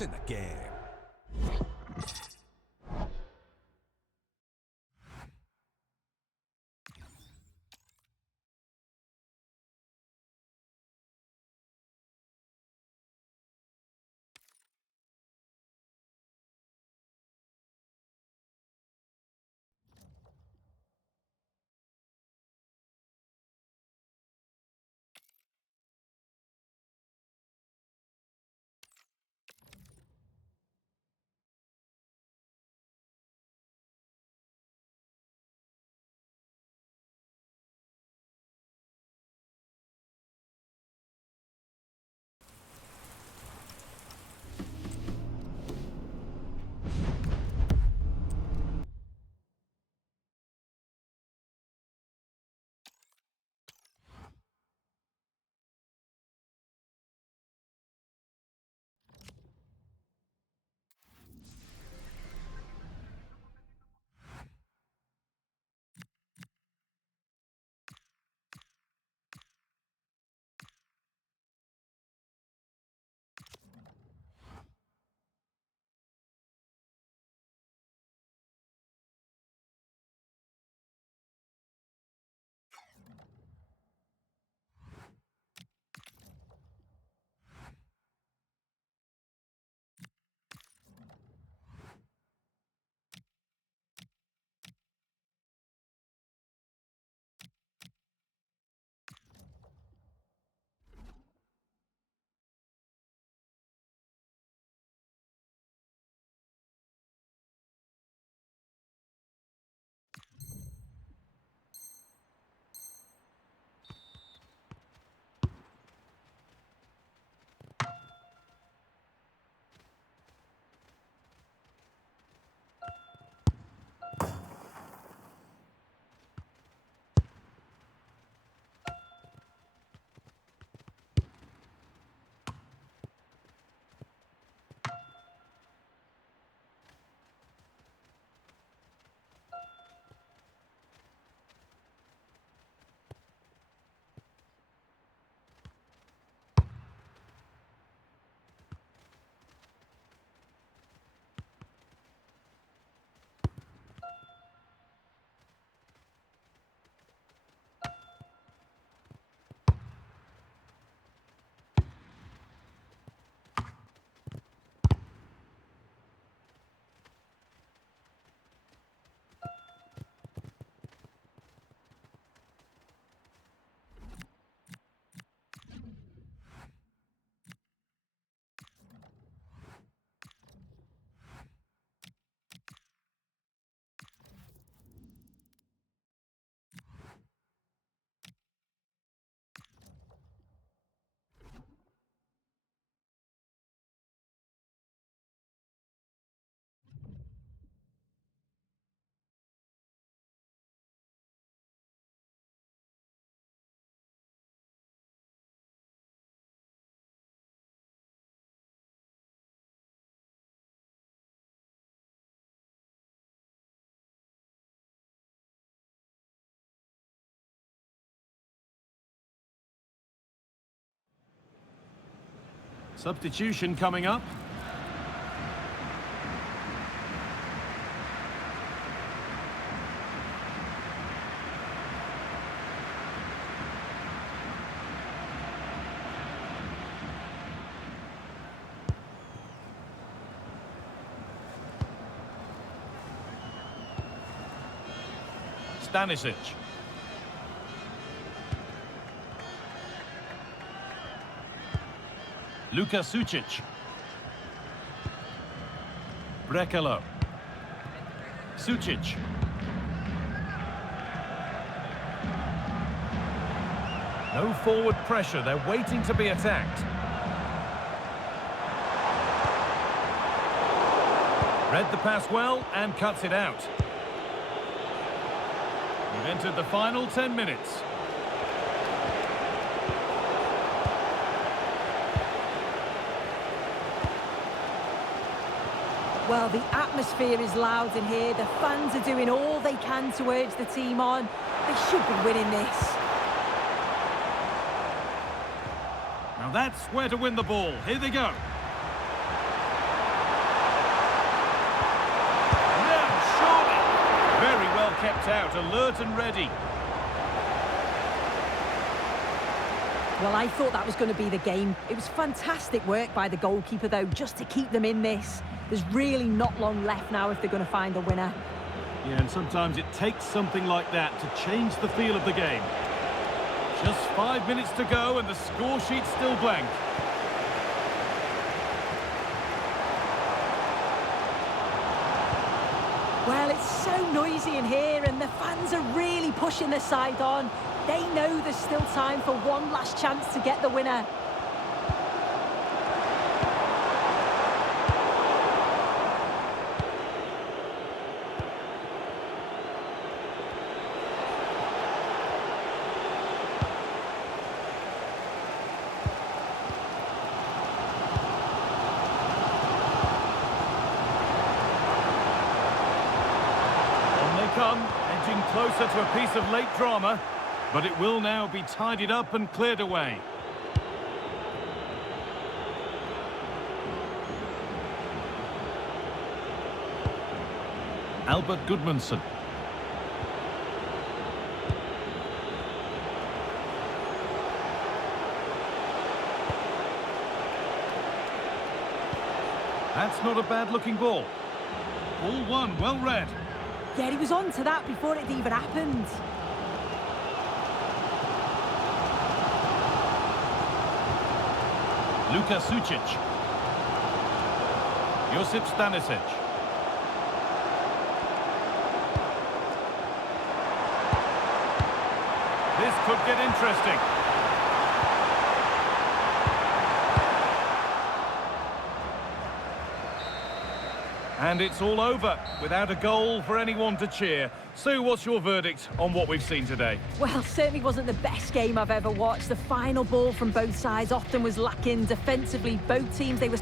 It's in the game. Substitution coming up. Stanisic. Luka Sucic. Brekalo. Sucic. No forward pressure, they're waiting to be attacked. Read the pass well and cuts it out. We've entered the final 10 minutes. Well, the atmosphere is loud in here. The fans are doing all they can to urge the team on. They should be winning this. Now that's where to win the ball. Here they go. stepped out, alert and ready. Well, I thought that was going to be the game. It was fantastic work by the goalkeeper, though, just to keep them in this. There's really not long left now if they're going to find a winner. Yeah, and sometimes it takes something like that to change the feel of the game. Just 5 minutes to go and the score sheet's still blank. Well, it's so noisy in here and the fans are really pushing their side on. They know there's still time for one last chance to get the winner. Come, edging closer to a piece of late drama, but it will now be tidied up and cleared away. Albert Gudmundsson. That's not a bad-looking ball. Ball one, well read. Yeah, he was on to that before it even happened. Luka Sucic. Josip Stanisic. This could get interesting. And it's all over, without a goal for anyone to cheer. Sue, what's your verdict on what we've seen today? Well, certainly wasn't the best game I've ever watched. The final ball from both sides often was lacking defensively. Both teams, they were...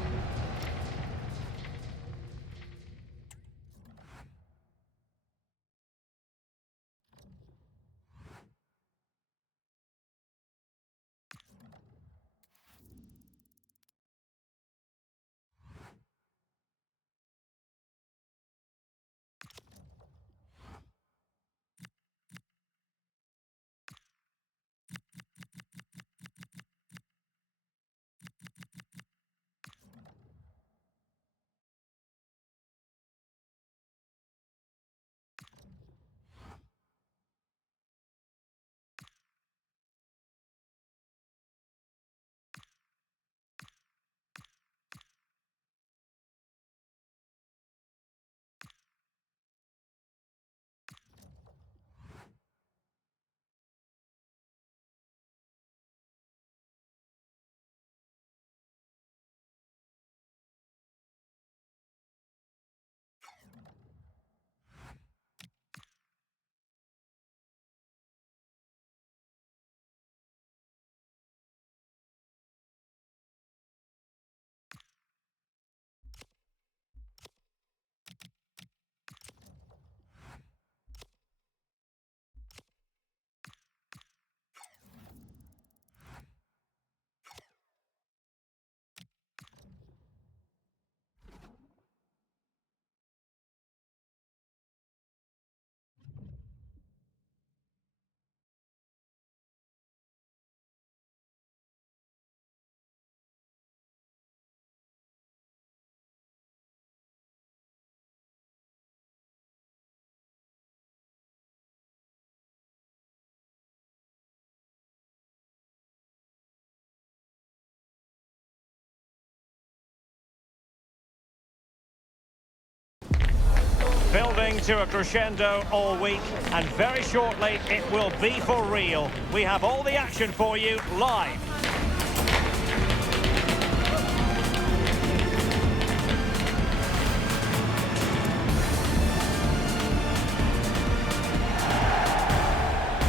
Building to a crescendo all week, and very shortly it will be for real. We have all the action for you live.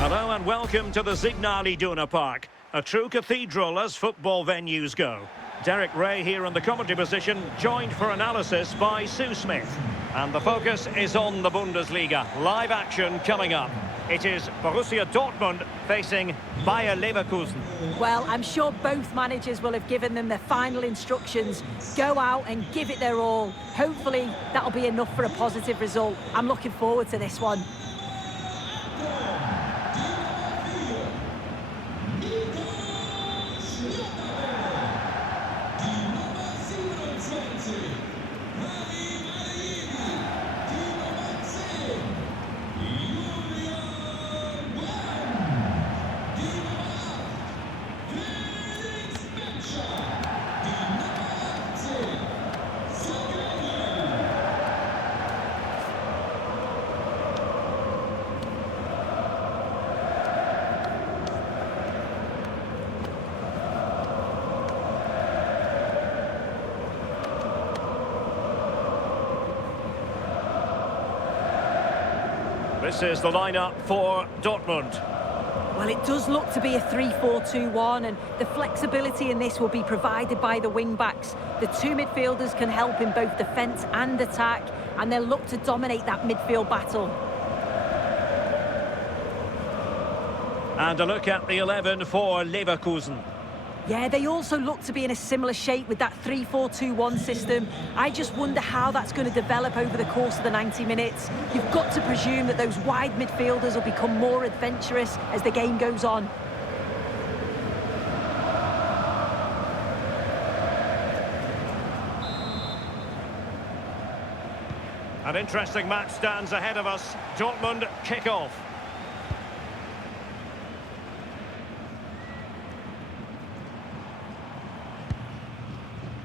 Hello and welcome to the Signal Iduna Park, a true cathedral as football venues go. Derek Ray here in the commentary position, joined for analysis by Sue Smith. And the focus is on the Bundesliga. Live action coming up. It is Borussia Dortmund facing Bayer Leverkusen. Well, I'm sure both managers will have given them their final instructions. Go out and give it their all. Hopefully, that'll be enough for a positive result. I'm looking forward to this one. This is the lineup for Dortmund. Well, it does look to be a 3-4-2-1, and the flexibility in this will be provided by the wing-backs. The two midfielders can help in both defence and attack, and they'll look to dominate that midfield battle. And a look at the 11 for Leverkusen. Yeah, they also look to be in a similar shape with that 3-4-2-1 system. I just wonder how that's going to develop over the course of the 90 minutes. You've got to presume that those wide midfielders will become more adventurous as the game goes on. An interesting match stands ahead of us. Dortmund kick-off.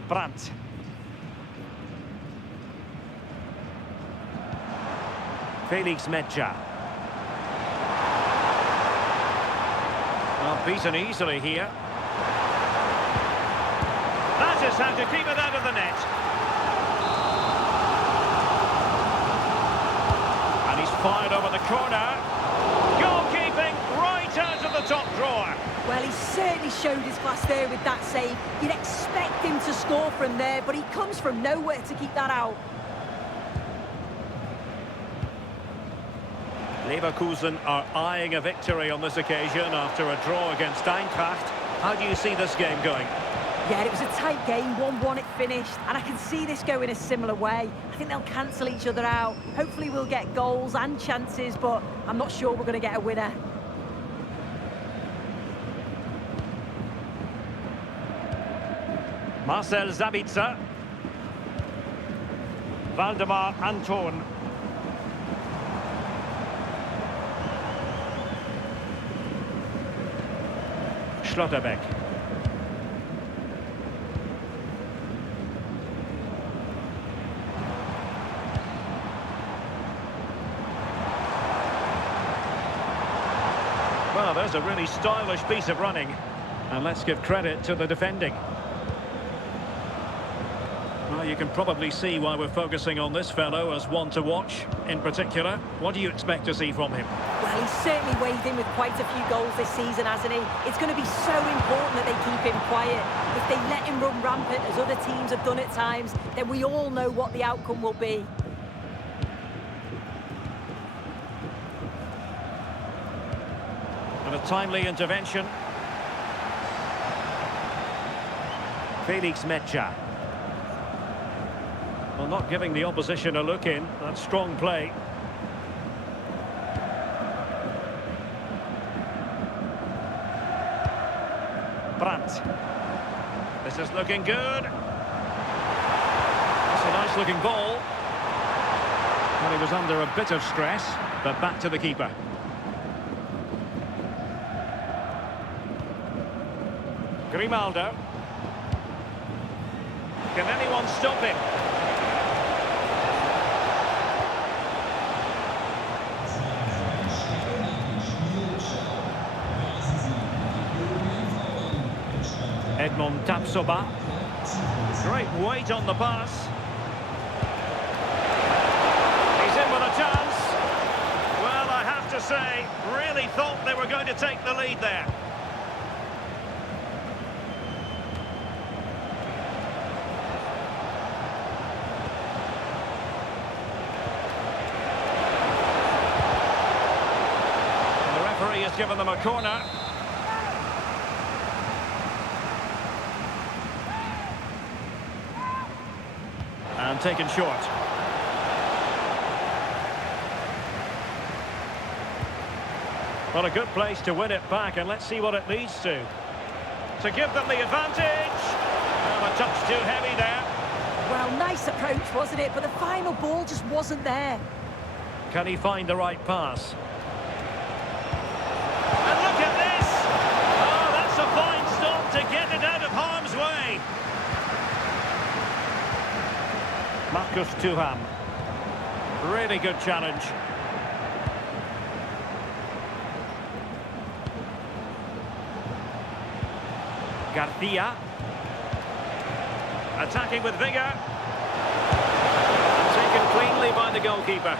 Brandt. Felix Medja. Well, beaten easily here. That is how to keep it out of the net. And he's fired over the corner. Goalkeeping right out of the top drawer. Well, he certainly showed his class there with that save. You'd expect him to score from there, but he comes from nowhere to keep that out. Leverkusen are eyeing a victory on this occasion after a draw against Eintracht. How do you see this game going? Yeah, it was a tight game, 1-1 it finished, and I can see this going a similar way. I think they'll cancel each other out. Hopefully we'll get goals and chances, but I'm not sure we're going to get a winner. Marcel Sabitzer. Waldemar Anton. Schlotterbeck. Well, there's a really stylish piece of running. And let's give credit to the defending. Well, you can probably see why we're focusing on this fellow as one to watch. In particular, what do you expect to see from him? Well, he's certainly weighed in with quite a few goals this season, hasn't he? It's going to be so important that they keep him quiet. If they let him run rampant, as other teams have done at times, then we all know what the outcome will be. And a timely intervention. Felix Medja. Well, not giving the opposition a look in. That's strong play. Brandt. This is looking good. That's a nice looking ball. Well, he was under a bit of stress, but back to the keeper. Grimaldo. Can anyone stop him? Edmond Tapsoba. Great weight on the pass. He's in with a chance. Well, I have to say, really thought they were going to take the lead there. And the referee has given them a corner. And taken short. Well, a good place to win it back, and let's see what it leads to. To give them the advantage. Well, a touch too heavy there. Well, nice approach, wasn't it? But the final ball just wasn't there. Can he find the right pass? And look at this! Oh, that's a fine stop to get it out of harm's way. Marcus Thuram. Really good challenge. Garcia. Attacking with vigour. Taken cleanly by the goalkeeper.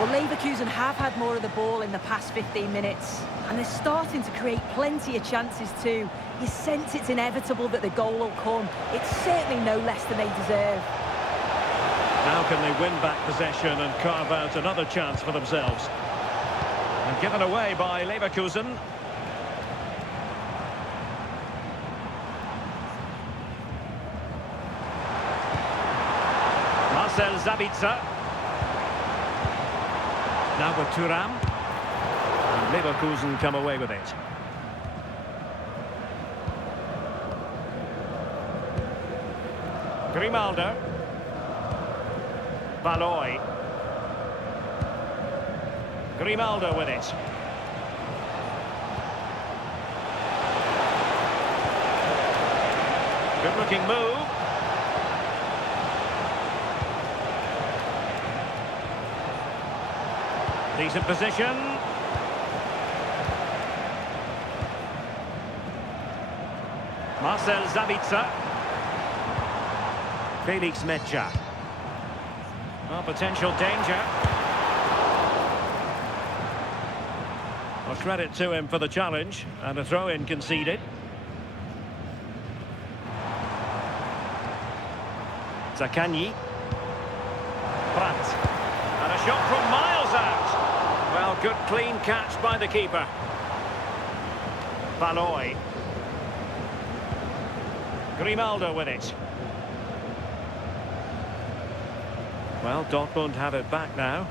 Well, Leverkusen have had more of the ball in the past 15 minutes, and they're starting to create plenty of chances too. You sense it's inevitable that the goal will come. It's certainly no less than they deserve. Now can they win back possession and carve out another chance for themselves? And given away by Leverkusen. Marcel Sabitzer. Now with Thuram. And Leverkusen come away with it. Grimaldo. Valoy. Grimaldo with it. Good looking move. Decent position. Marcel Sabitzer. Felix Mecha. Well, potential danger. Well, credit to him for the challenge, and a throw-in conceded. Zaccagni. Pratt. And a shot from miles out. Well, good clean catch by the keeper. Valoy. Grimaldo with it. Well, Dortmund have it back now.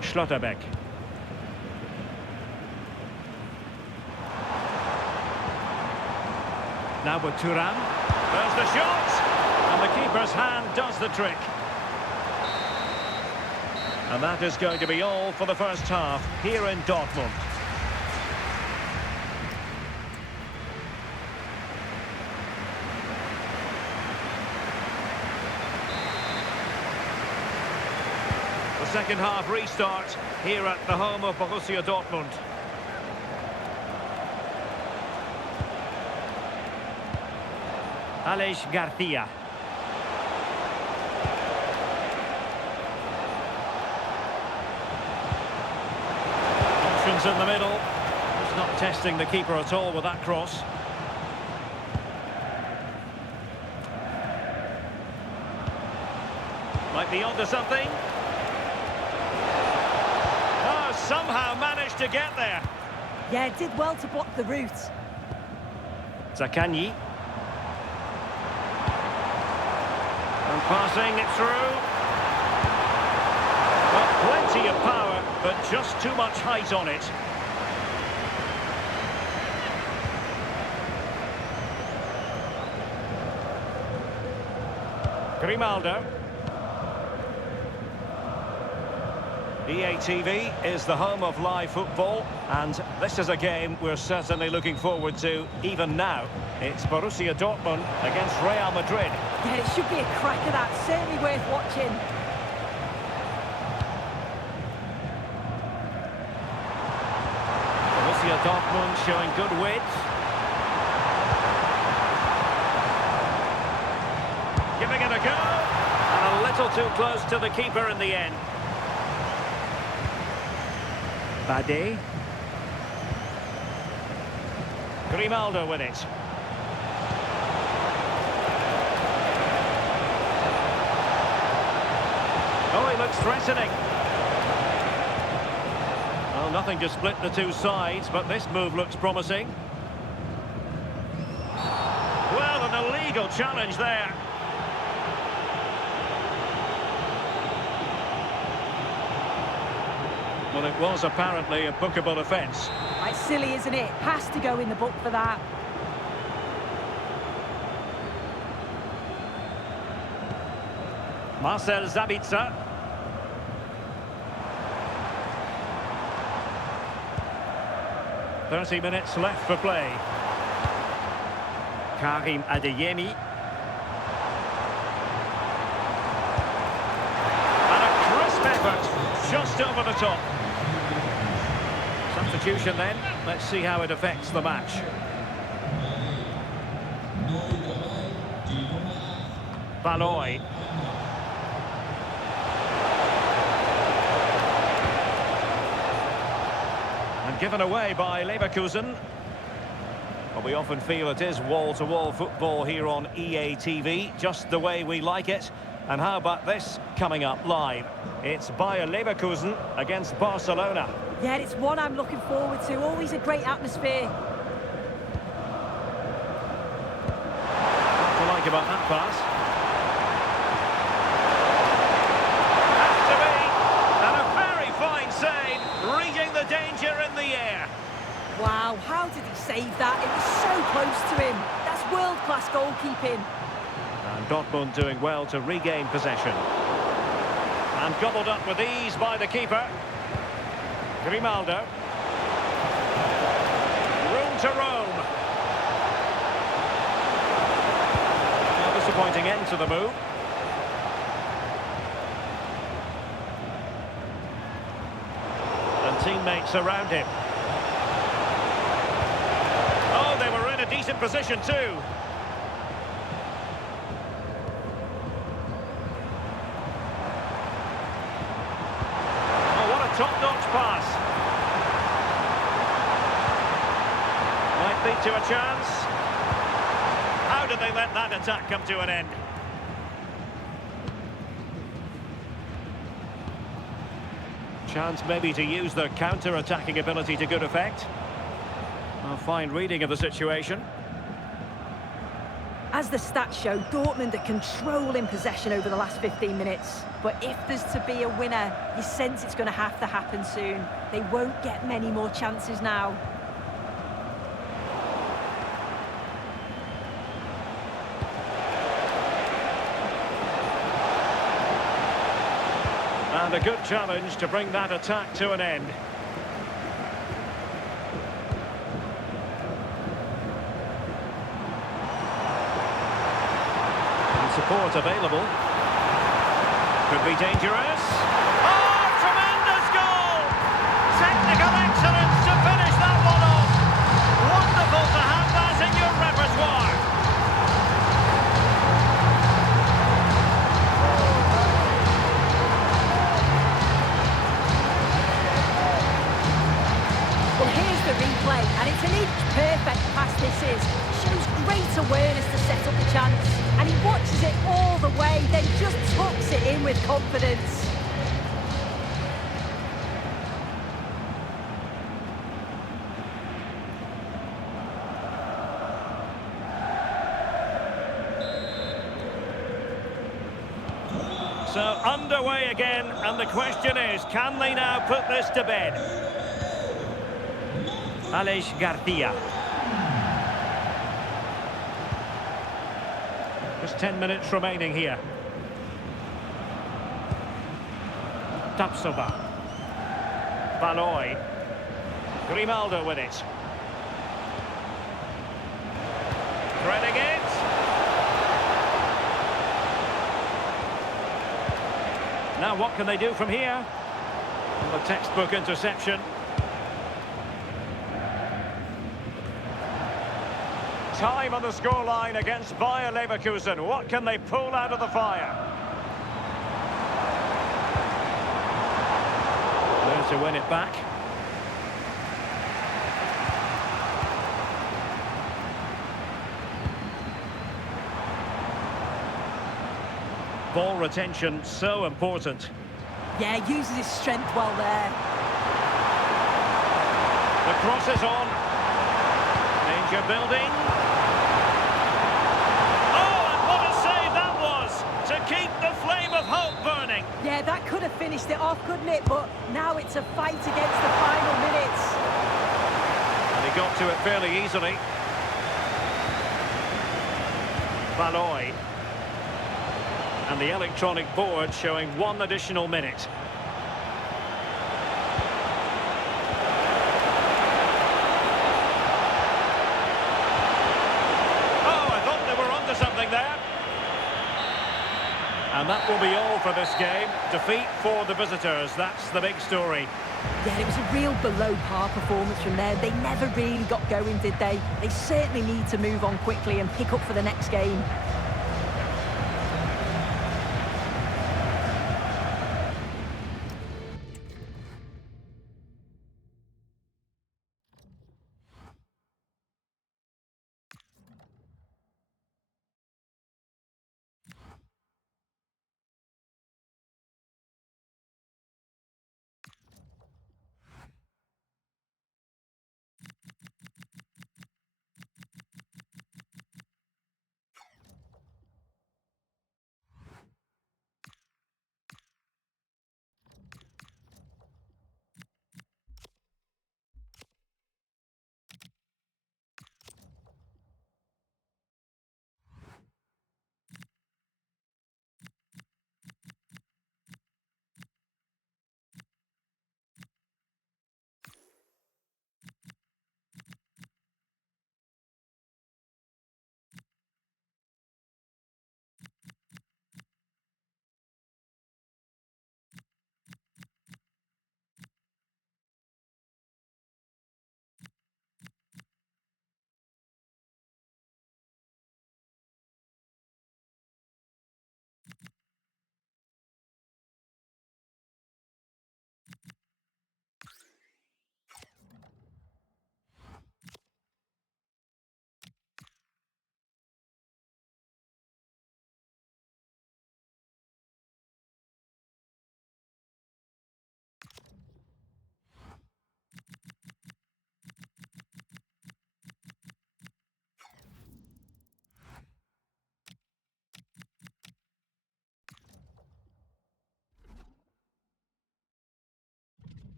Schlotterbeck. Now with Thuram. There's the shot! And the keeper's hand does the trick. And that is going to be all for the first half here in Dortmund. The second half restart here at the home of Borussia Dortmund. Aleix Garcia. Options in the middle. Just not testing the keeper at all with that cross. Might be onto something. Somehow managed to get there. Yeah, it did well to block the route. Zaccagni. And passing it through. Well, plenty of power, but just too much height on it. Grimaldo. EA TV is the home of live football, and this is a game we're certainly looking forward to even now. It's Borussia Dortmund against Real Madrid. Yeah, it should be a cracker, that. Certainly worth watching. Borussia Dortmund showing good width. Giving it a go. And a little too close to the keeper in the end. Bade. Grimaldo with it. Oh, he looks threatening. Well, nothing to split the two sides, but this move looks promising. Well, an illegal challenge there. Well, it was apparently a bookable offence. It's silly, isn't it? Has to go in the book for that. Marcel Sabitzer. "30 minutes left for play. Karim Adeyemi. And a crisp effort, just over the top. Substitution then. Let's see how it affects the match. Valoy. And given away by Leverkusen. Well, we often feel it is wall-to-wall football here on EA TV, just the way we like it. And how about this coming up live? It's Bayern Leverkusen against Barcelona. Yeah, it's one I'm looking forward to. Always a great atmosphere. What to like about that pass? Has to be. And a very fine save, reading the danger in the air. Wow, how did he save that? It was so close to him. That's world-class goalkeeping. And Dortmund doing well to regain possession. And gobbled up with ease by the keeper. Grimaldo. Room to roam. A disappointing end to the move. And teammates around him. Oh, they were in a decent position too. Top-notch pass. Might lead to a chance. How did they let that attack come to an end? Chance maybe to use their counter-attacking ability to good effect. A fine reading of the situation. As the stats show, Dortmund are controlling possession over the last 15 minutes. But if there's to be a winner, you sense it's going to have to happen soon. They won't get many more chances now. And a good challenge to bring that attack to an end. Support available. Could be dangerous. Oh, tremendous goal! Technical excellence to finish that one off. Wonderful to have that in your repertoire. Well, here's the replay, and it's an inch-perfect pass this is. Shows great awareness to set up the chance. And he watches it all the way, then just tucks it in with confidence. So underway again, and the question is, can they now put this to bed? Aleix Garcia. Just 10 minutes remaining here. Tapsoba. Valoy. Grimaldo with it. Threading it. Now what can they do from here? Well, the textbook interception. Time on the scoreline against Bayer Leverkusen. What can they pull out of the fire? There to win it back. Ball retention so important. Yeah, uses his strength well there. The cross is on. Danger building. Oh, and what a save that was to keep the flame of hope burning. Yeah, that could have finished. finished it off, couldn't it? But now it's a fight against the final minutes. And he got to it fairly easily. Valoy. And the electronic board showing 1 additional minute. Oh, I thought they were onto something there. And that will be all for this game. Defeat for the visitors, that's the big story. Yeah, it was a real below-par performance from them. They never really got going, did they? They certainly need to move on quickly and pick up for the next game.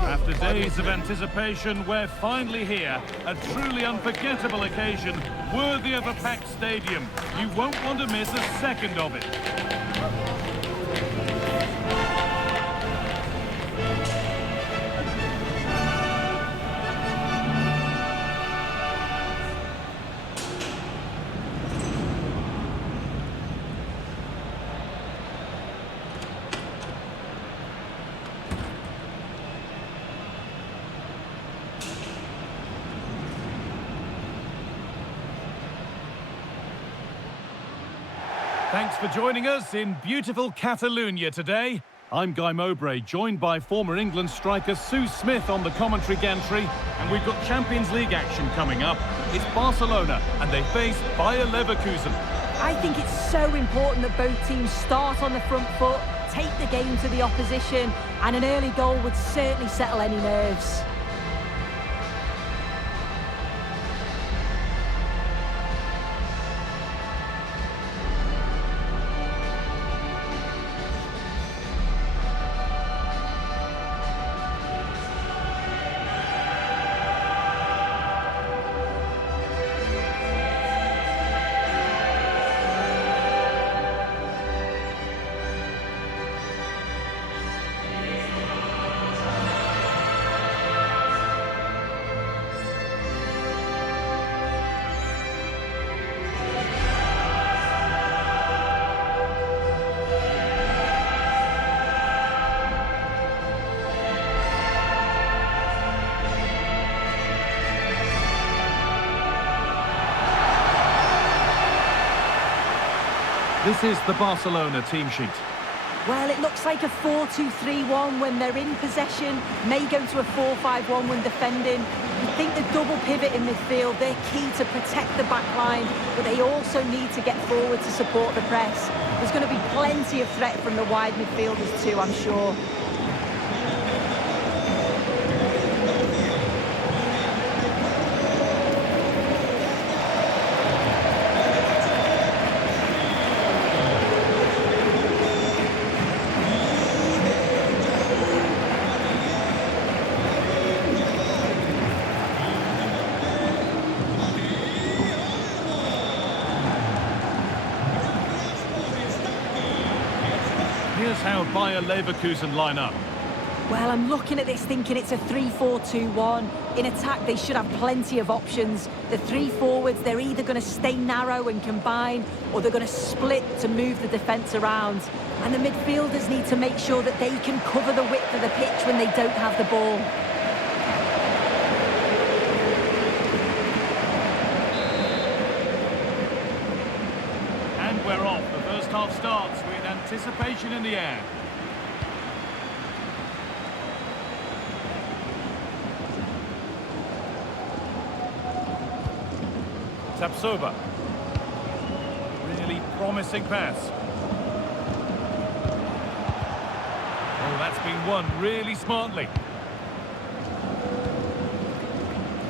After days of anticipation, we're finally here. A truly unforgettable occasion, worthy of a packed stadium. You won't want to miss a second of it. Thanks for joining us in beautiful Catalonia today. I'm Guy Mowbray, joined by former England striker Sue Smith on the commentary gantry, and we've got Champions League action coming up. It's Barcelona, and they face Bayer Leverkusen. I think it's so important that both teams start on the front foot, take the game to the opposition, and an early goal would certainly settle any nerves. This is the Barcelona team sheet. Well, it looks like a 4-2-3-1 when they're in possession, may go to a 4-5-1 when defending. With think the double pivot in midfield, they're key to protect the back line, but they also need to get forward to support the press. There's going to be plenty of threat from the wide midfielders too, I'm sure. Here's how Bayer Leverkusen line up. Well, I'm looking at this thinking it's a 3-4-2-1. In attack, they should have plenty of options. The three forwards, they're either going to stay narrow and combine, or they're going to split to move the defence around. And the midfielders need to make sure that they can cover the width of the pitch when they don't have the ball. And we're off. The first half starts with anticipation in the air. Tapsoba. Really promising pass. Oh, that's been won really smartly.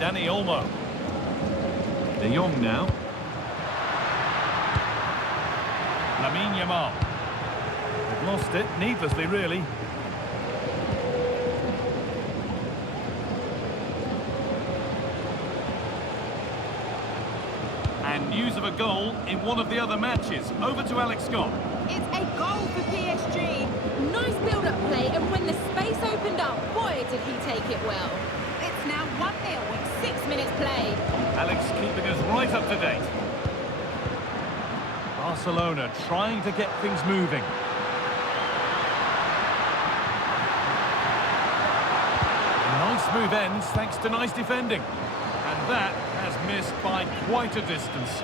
Dani Olmo. De Jong now. Lamine Yamal. They've lost it, needlessly really. And news of a goal in one of the other matches. Over to Alex Scott. It's a goal for PSG. Nice build-up play, and when the space opened up, boy, did he take it well. It's now 1-0 with 6 minutes played. Alex keeping us right up to date. Barcelona trying to get things moving. A nice move ends thanks to nice defending. And that has missed by quite a distance.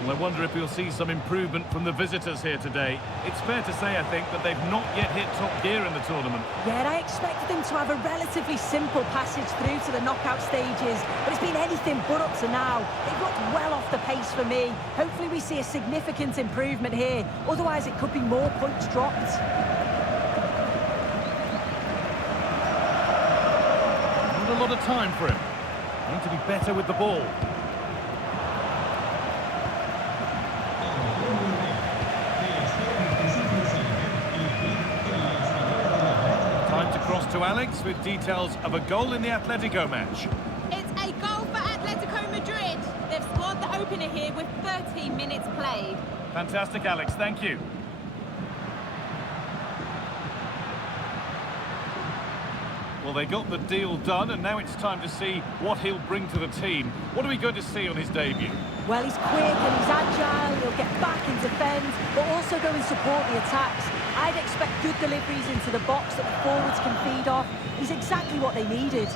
Well, I wonder if we'll see some improvement from the visitors here today. It's fair to say, I think, that they've not yet hit top gear in the tournament. Yeah, I expected them to have a relatively simple passage through to the knockout stages, but it's been anything but up to now. They've looked well off the pace for me. Hopefully we see a significant improvement here, otherwise it could be more points dropped. Not a lot of time for him. Need to be better with the ball. Cross to Alex with details of a goal in the Atletico match. It's a goal for Atletico Madrid. They've scored the opener here with 13 minutes played. Fantastic, Alex. Thank you. Well, they got the deal done, and now it's time to see what he'll bring to the team. What are we going to see on his debut? Well, he's quick and he's agile, he'll get back and defend, but also go and support the attacks. I'd expect good deliveries into the box that the forwards can feed off. He's exactly what they needed.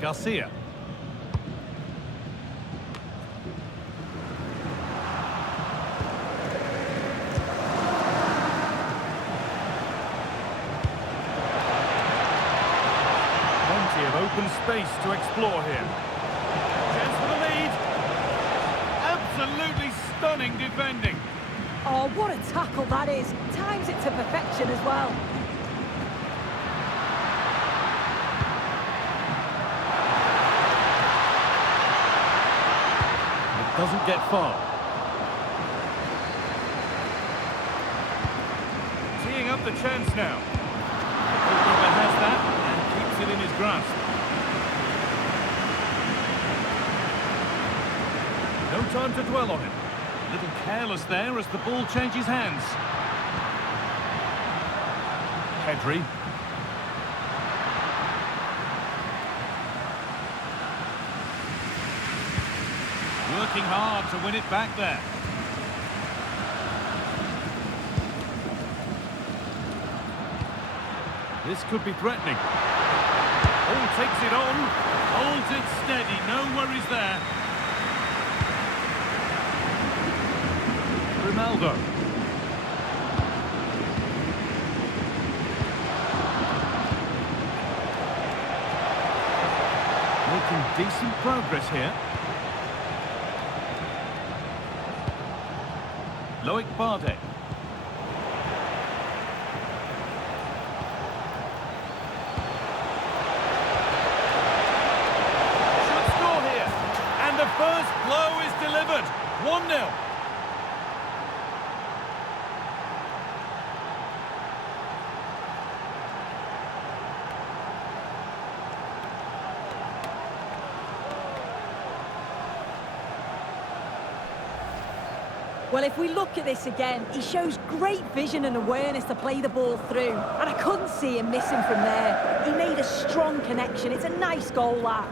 Garcia. Plenty of open space to explore here. Chance for the lead. Absolutely stunning defending. Oh, what a tackle that is. Times it to perfection as well. It doesn't get far. Teeing up the chance now. The goalkeeper has that and keeps it in his grasp. No time to dwell on it. A little careless there as the ball changes hands. Pedri. Working hard to win it back there. This could be threatening. Oh, takes it on. Holds it steady. No worries there. Ronaldo. Making decent progress here. Loic Bardet. Should score here. And the first blow is delivered. 1-0. Well, if we look at this again, he shows great vision and awareness to play the ball through. And I couldn't see him missing from there. He made a strong connection. It's a nice goal, that.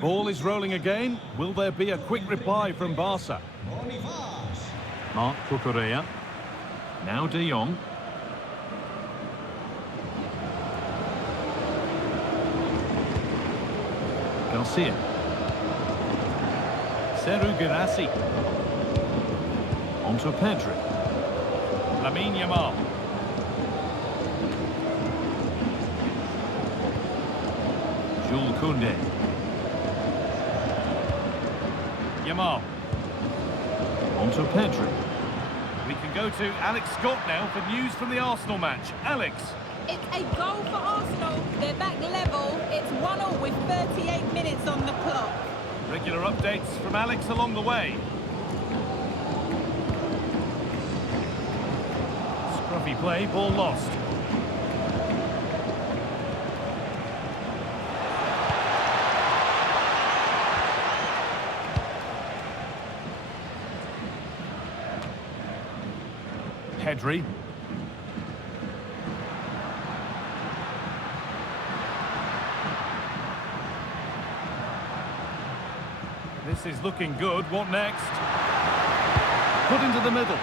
Ball is rolling again. Will there be a quick reply from Barca? Marc Cucurella. Now De Jong. Garcia. Serhou Guirassy. On to Pedri. Lamine Yamal. Jules Koundé. Yamal. On to Pedri. We can go to Alex Scott now for news from the Arsenal match. Alex. It's a goal for Arsenal. They're back level. It's 1-1 with 38 minutes on the clock. Regular updates from Alex along the way. Scruffy play, ball lost. Pedri. This is looking good. What next? Put into the middle.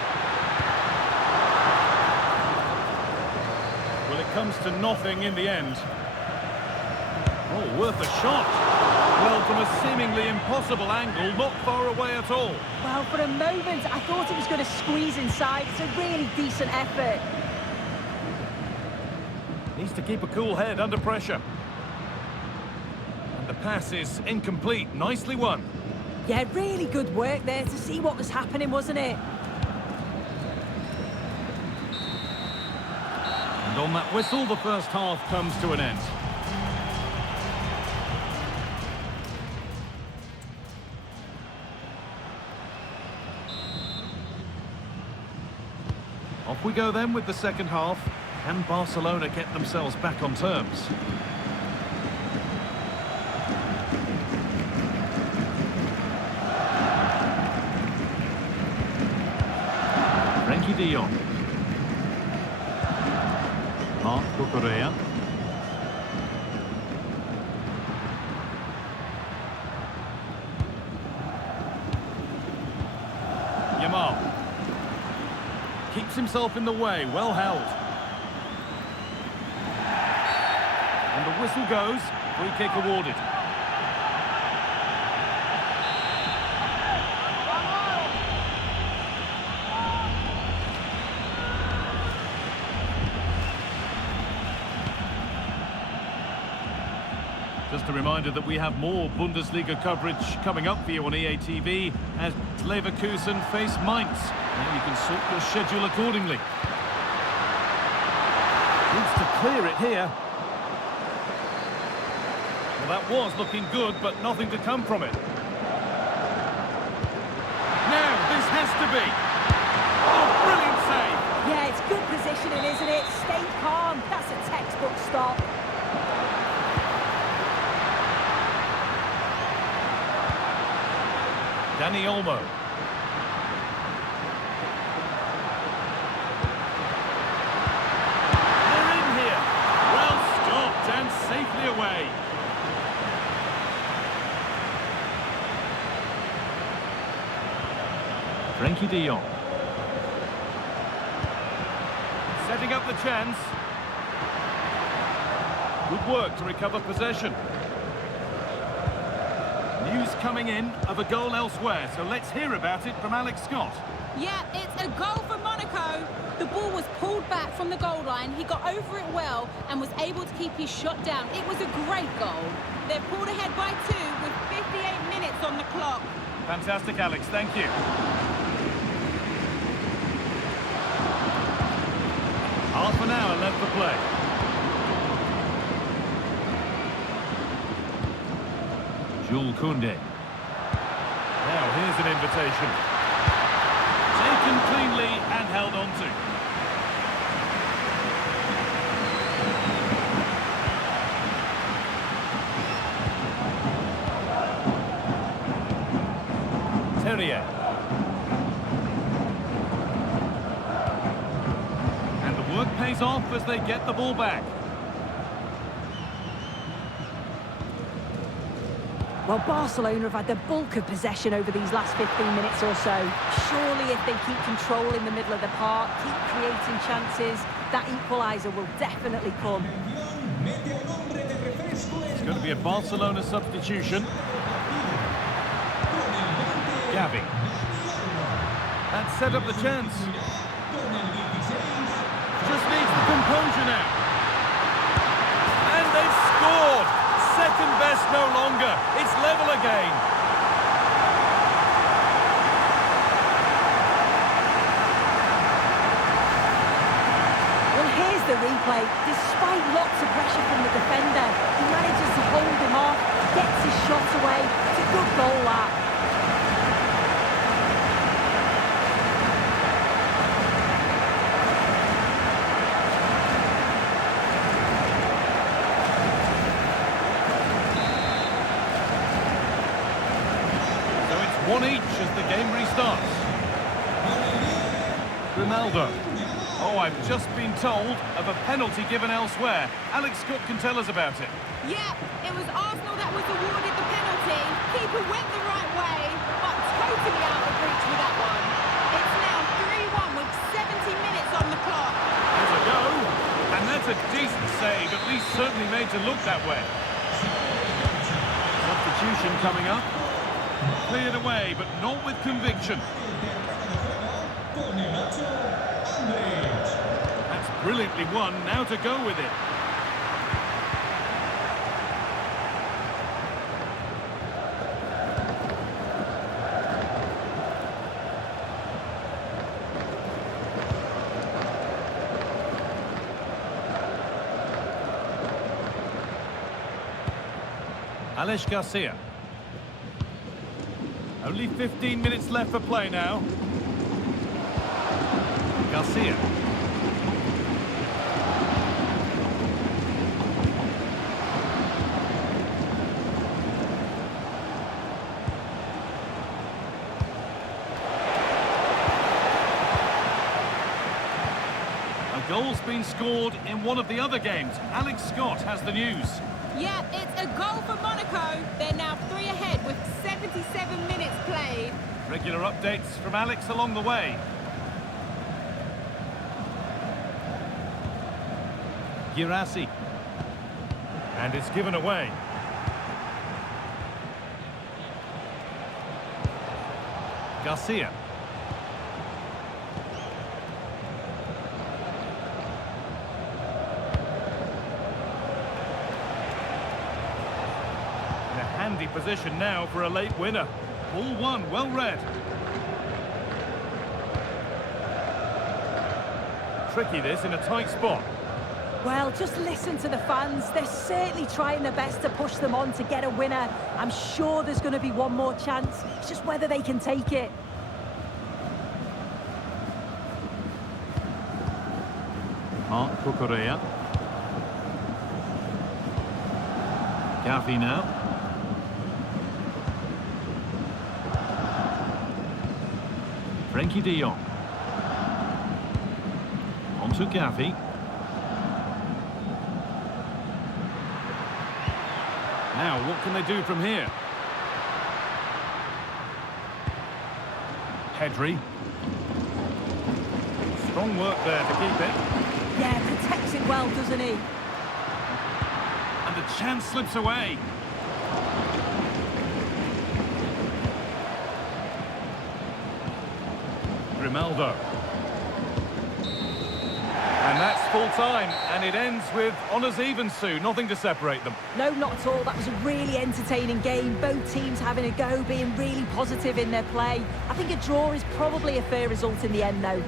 Well, it comes to nothing in the end. Oh, worth a shot. Well, from a seemingly impossible angle, not far away at all. Well, for a moment, I thought it was going to squeeze inside. It's a really decent effort. Needs to keep a cool head under pressure. And the pass is incomplete. Nicely won. Yeah, really good work there to see what was happening, wasn't it? And on that whistle, the first half comes to an end. Off we go then with the second half. Can Barcelona get themselves back on terms? Frankie de Jong. Marc Cucurella. Yamal. Keeps himself in the way, well held. And the whistle goes, free kick awarded. Just a reminder that we have more Bundesliga coverage coming up for you on EA TV as Leverkusen face Mainz. Now you can sort your schedule accordingly. Needs to clear it here. Well, that was looking good, but nothing to come from it. Now, this has to be. Oh, brilliant save. Yeah, it's good positioning, isn't it? Stay calm. That's a textbook stop. Dani Olmo. They're in here. Well stopped and safely away. Frankie de Jong. Setting up the chance. Good work to recover possession. News coming in of a goal elsewhere, so let's hear about it from Alex Scott. Yeah, it's a goal for Monaco. The ball was pulled back from the goal line. He got over it well and was able to keep his shot down. It was a great goal. They're pulled ahead by 2 with 58 minutes on the clock. Fantastic, Alex. Thank you. Half an hour left to play. Jules Koundé. Now here's an invitation. Taken cleanly and held on to. Terrier. And the work pays off as they get the ball back. Well, Barcelona have had the bulk of possession over these last 15 minutes or so. Surely if they keep control in the middle of the park, keep creating chances, that equaliser will definitely come. It's going to be a Barcelona substitution. Gavi. That set up the chance. Just needs the composure now. And they've scored! Second best no longer. It's level again. Well, here's the replay. Despite lots of pressure from the defender, he manages to hold him off, gets his shot away. It's a good goal, that. One each as the game restarts. Ronaldo. Oh, I've just been told of a penalty given elsewhere. Alex Scott can tell us about it. Yeah, it was Arsenal that was awarded the penalty. Keeper went the right way, but totally out of reach with that one. It's now 3-1 with 70 minutes on the clock. There's a go, and that's a decent save, at least certainly made to look that way. Substitution coming up. Cleared away, but not with conviction. That's brilliantly won, now to go with it. Alex Garcia. Only 15 minutes left for play now. Garcia. A goal's been scored in one of the other games. Alex Scott has the news. Yeah, it's a goal for Monaco. They're now 3 ahead with 77 minutes played. Regular updates from Alex along the way. Girassi. And it's given away. Garcia. Handy position now for a late winner. Ball one, well read. Tricky this in a tight spot. Well, just listen to the fans. They're certainly trying their best to push them on to get a winner. I'm sure there's going to be one more chance. It's just whether they can take it. Marc Cucurella. Gavi now. Frankie de Jong. On to Gavi. Now, what can they do from here? Pedri. Strong work there to keep it. Yeah, protects it well, doesn't he? And the chance slips away. Grimaldo. And that's full time, and it ends with honours even, Sue. Nothing to separate them. No, not at all. That was a really entertaining game. Both teams having a go, being really positive in their play. I think a draw is probably a fair result in the end, though.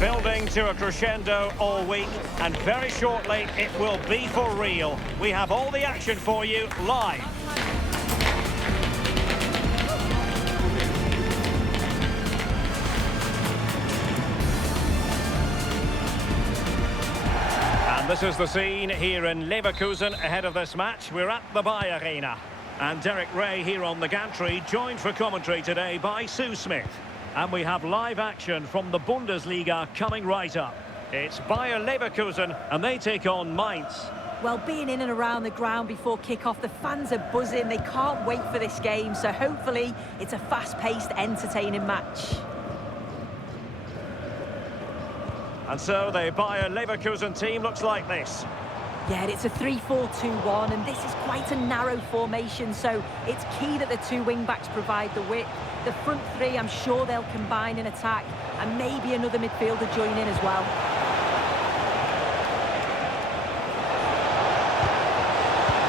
Building to a crescendo all week, and very shortly it will be for real. We have all the action for you live. And this is the scene here in Leverkusen ahead of this match. We're at the Bayern Arena. And Derek Ray here on the gantry, joined for commentary today by Sue Smith. And we have live action from the Bundesliga coming right up. It's Bayer Leverkusen, and they take on Mainz. Well, being in and around the ground before kick-off, the fans are buzzing. They can't wait for this game, so hopefully it's a fast-paced, entertaining match. And so the Bayer Leverkusen team looks like this. Yeah, it's a 3-4-2-1, and this is quite a narrow formation, so it's key that the two wing-backs provide the width. The front three, I'm sure they'll combine in attack, and maybe another midfielder join in as well.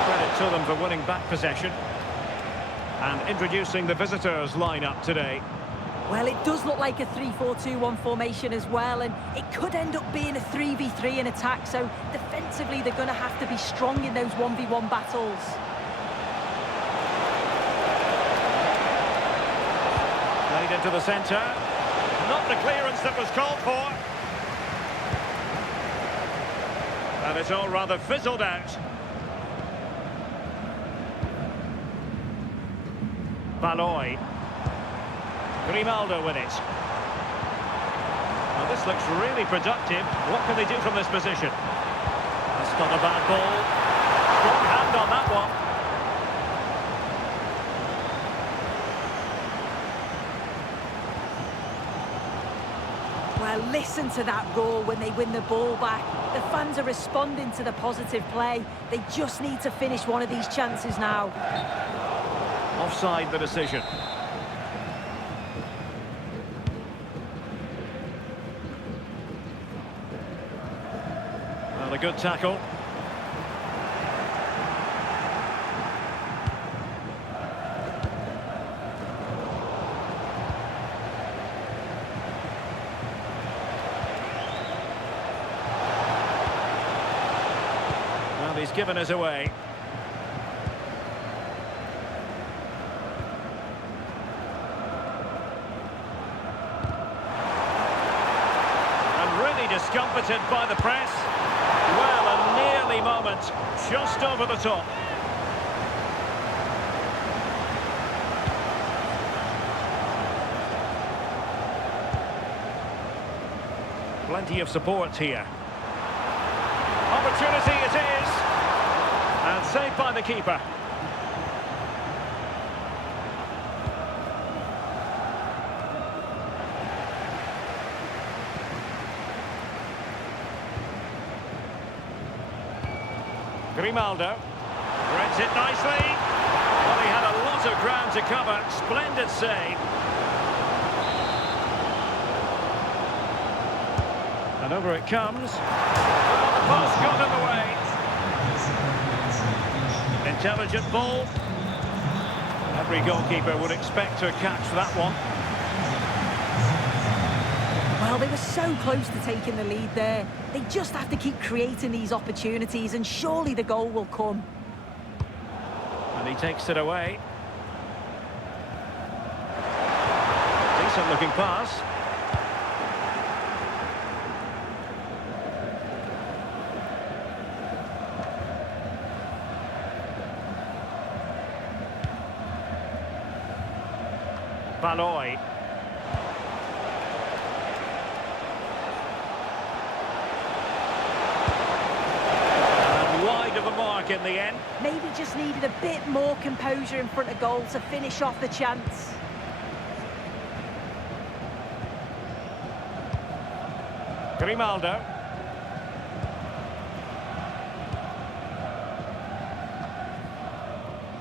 Credit to them for winning back possession. And introducing the visitors lineup today. Well, it does look like a 3-4-2-1 formation as well, and it could end up being a 3v3 in attack, so defensively they're going to have to be strong in those 1v1 battles. Played into the centre. Not the clearance that was called for. And it's all rather fizzled out. Baloy. Grimaldo with it. Well, this looks really productive. What can they do from this position? That's not a bad ball. Strong hand on that one. Well, listen to that roar when they win the ball back. The fans are responding to the positive play. They just need to finish one of these chances now. Offside the decision. Well, a good tackle. Well, he's given us away. Discomfited by the press. Well, a nearly moment, just over the top. Plenty of support here. Opportunity it is. And saved by the keeper. Grimaldo threads it nicely. Well, he had a lot of ground to cover. Splendid save. And over it comes. Well, the post got in the way. Intelligent ball. Every goalkeeper would expect to catch that one. Well, they were so close to taking the lead there. They just have to keep creating these opportunities and surely the goal will come. And he takes it away. Decent looking pass. Baloy. In the end. Maybe just needed a bit more composure in front of goal to finish off the chance. Grimaldo.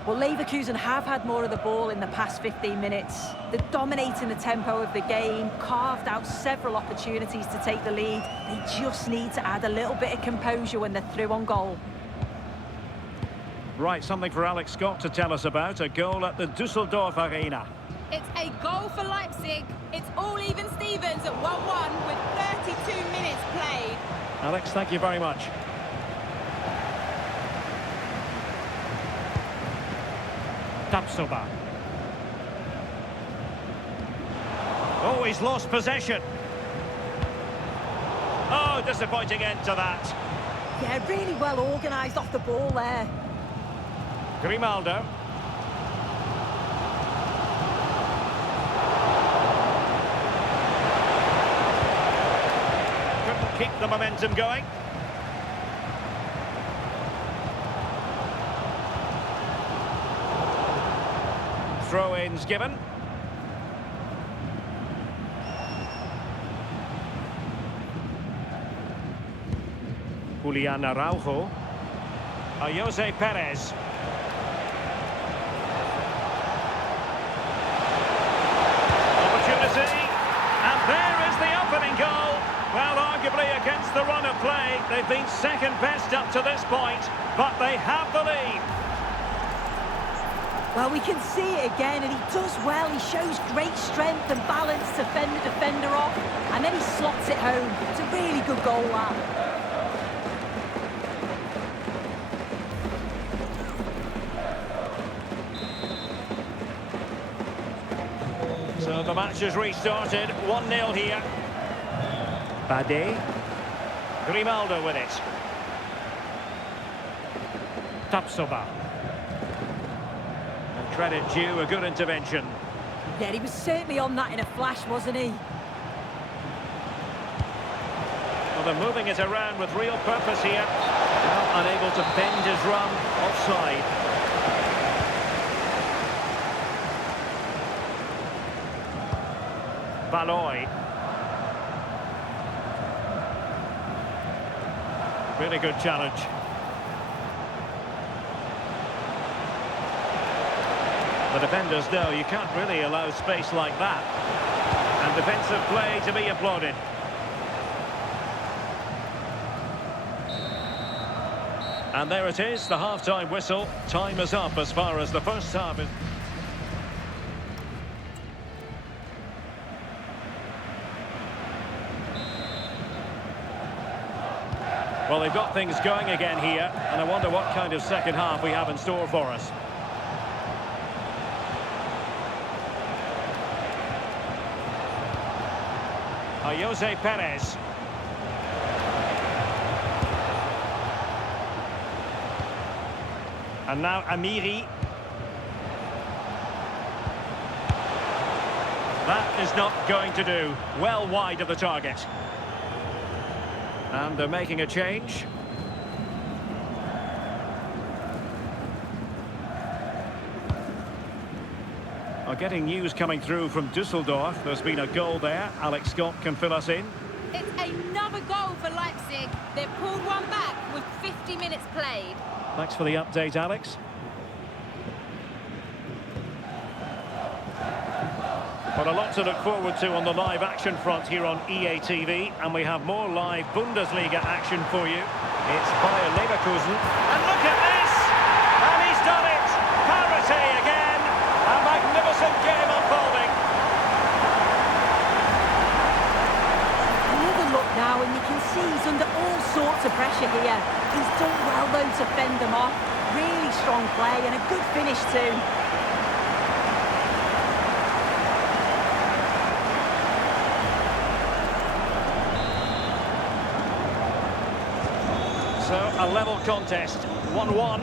Well, Leverkusen have had more of the ball in the past 15 minutes. They're dominating the tempo of the game, carved out several opportunities to take the lead. They just need to add a little bit of composure when they're through on goal. Right, something for Alex Scott to tell us about. A goal at the Düsseldorf Arena. It's a goal for Leipzig. It's all even Stevens at 1-1 with 32 minutes played. Alex, thank you very much. Tapsoba. Oh, he's lost possession. Oh, disappointing end to that. Yeah, really well organised off the ball there. Grimaldo. Couldn't keep the momentum going. Throw-ins given. Julian Araujo. Jose Perez. And there is the opening goal. Well, arguably against the run of play, they've been second best up to this point, but they have the lead. Well, we can see it again, and he does well. He shows great strength and balance to fend the defender off, and then he slots it home. It's a really good goal, that. So the match has restarted, 1-0 here. Bade. Grimaldo with it. Tapsoba. And credit due, a good intervention. Yeah, he was certainly on that in a flash, wasn't he? Well, they're moving it around with real purpose here. Well, unable to bend his run, offside. Baloy. Really good challenge. The defenders know you can't really allow space like that. And defensive play to be applauded. And there it is, the half-time whistle. Time is up as far as the first half is... Well, they've got things going again here, and I wonder what kind of second half we have in store for us. Jose Perez. And now Amiri. That is not going to do. Well wide of the target. And they're making a change. Well, getting news coming through from Dusseldorf. There's been a goal there. Alex Scott can fill us in. It's another goal for Leipzig. They've pulled one back with 50 minutes played. Thanks for the update, Alex. But a lot to look forward to on the live action front here on EA TV, and we have more live Bundesliga action for you. It's Bayern Leverkusen, and look at this! And he's done it! Parity again! A magnificent game unfolding. Another look now, and you can see he's under all sorts of pressure here. He's done well, though, to fend them off. Really strong play and a good finish too. So, a level contest, 1-1.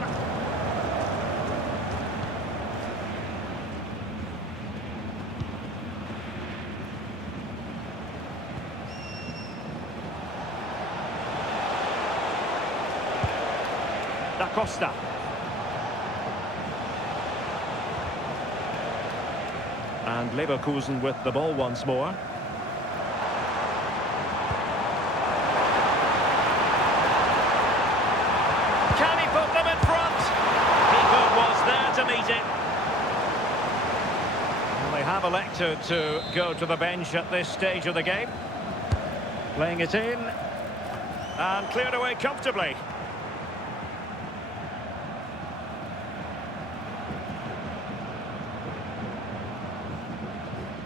Da Costa. And Leverkusen with the ball once more. Can he put them in front? Keeper was there to meet it. Well, they have elected to go to the bench at this stage of the game. Playing it in. And cleared away comfortably.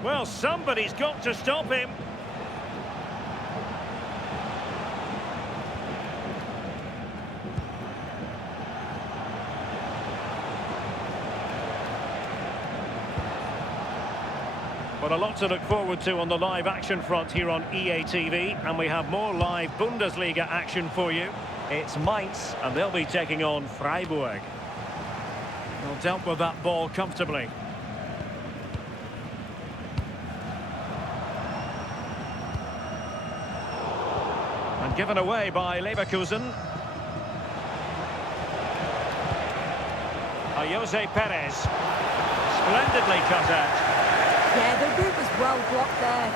Well, somebody's got to stop him. But a lot to look forward to on the live action front here on EA TV, and we have more live Bundesliga action for you. It's Mainz, and they'll be taking on Freiburg. They'll dealt with that ball comfortably. And given away by Leverkusen. Jose Perez. Splendidly cut out. Yeah, the route was well blocked there.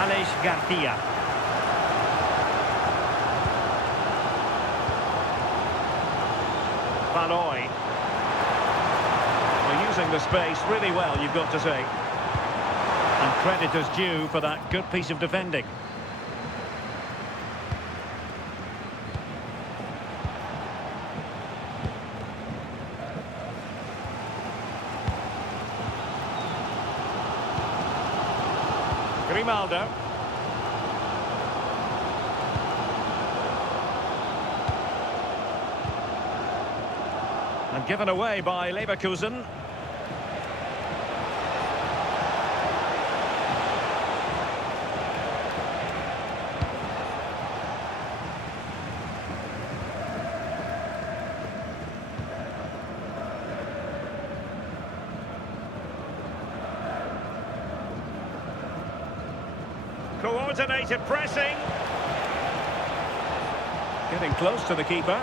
Alex Garcia. Valoy. They're using the space really well, you've got to say. And credit is due for that good piece of defending. Grimaldo. And given away by Leverkusen. Coordinated pressing. Getting close to the keeper.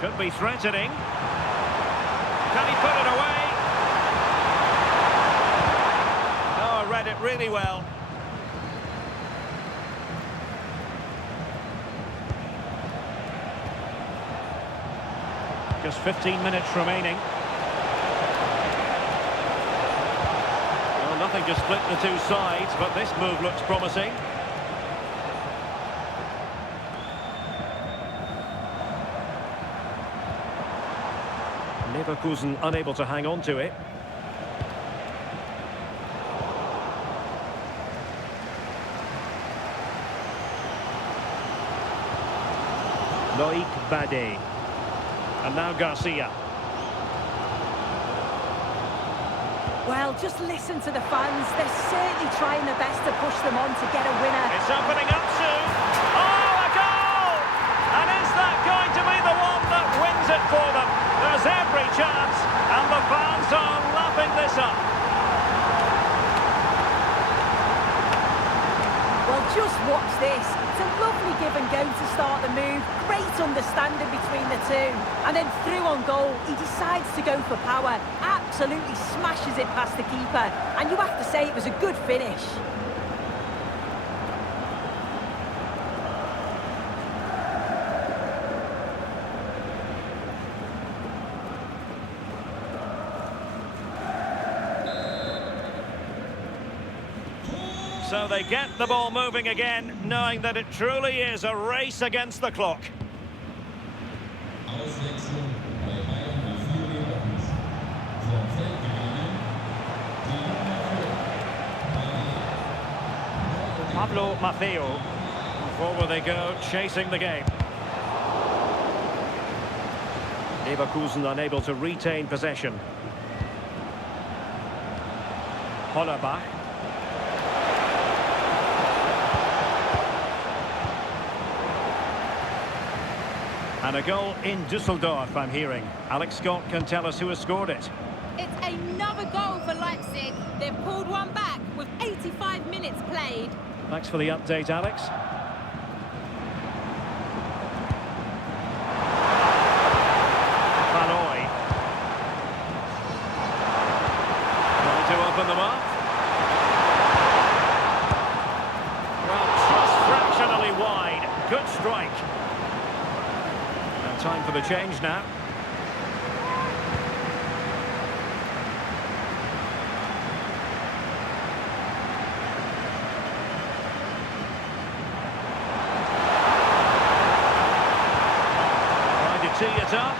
Could be threatening. Can he put it away? Oh, read it really well. Just 15 minutes remaining. Well, nothing to split the two sides, but this move looks promising. Leverkusen unable to hang on to it. Loic Bade. And now Garcia. Well, just listen to the fans. They're certainly trying their best to push them on to get a winner. It's opening up soon. Oh, a goal! And is that going to be the one that wins it for them? There's every chance, and the fans are lapping this up. Well, just watch this. It's a lovely give and go to start the move. Great understanding between the two. And then through on goal, he decides to go for power. Absolutely smashes it past the keeper. And you have to say it was a good finish. So they get the ball moving again, knowing that it truly is a race against the clock. Pablo Maffeo. Forward they go, chasing the game. Leverkusen unable to retain possession. Hollerbach. And a goal in Düsseldorf, I'm hearing. Alex Scott can tell us who has scored it. It's another goal for Leipzig. They've pulled one back with 85 minutes played. Thanks for the update, Alex. Valoy. Trying to open them up. Well, just fractionally wide. Good strike. And time for the change now. Tee it up.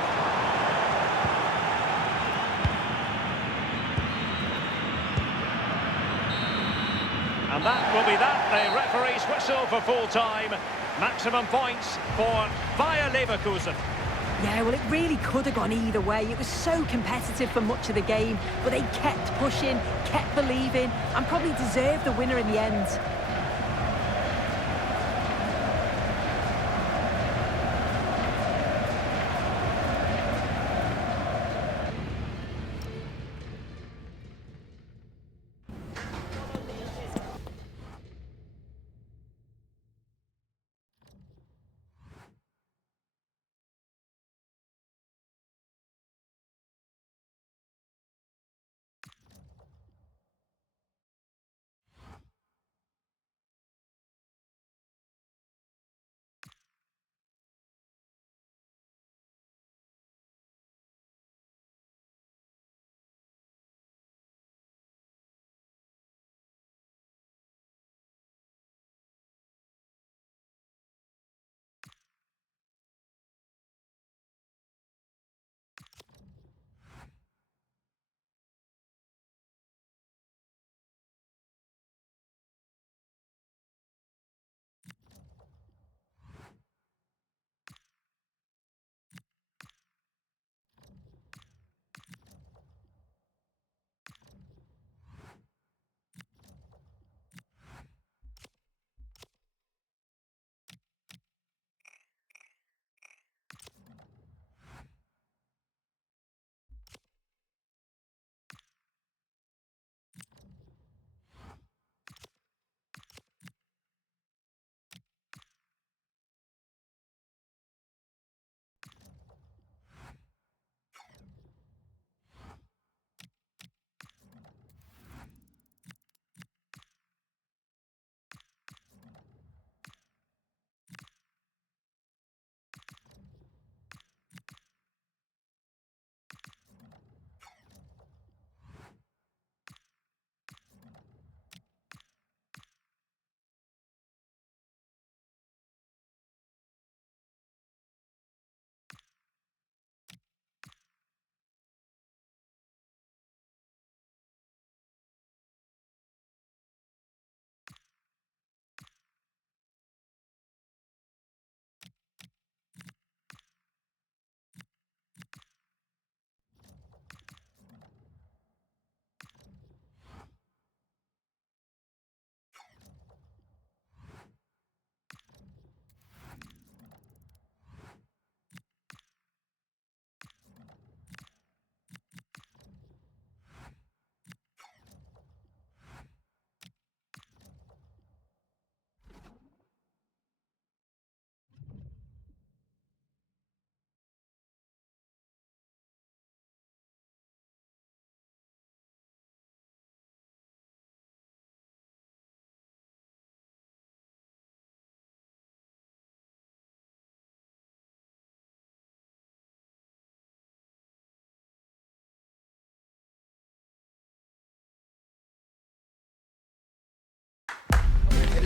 And that will be that. The referee's whistle for full time. Maximum points for Bayer Leverkusen. Yeah, well, it really could have gone either way. It was so competitive for much of the game, but they kept pushing, kept believing, and probably deserved the winner in the end.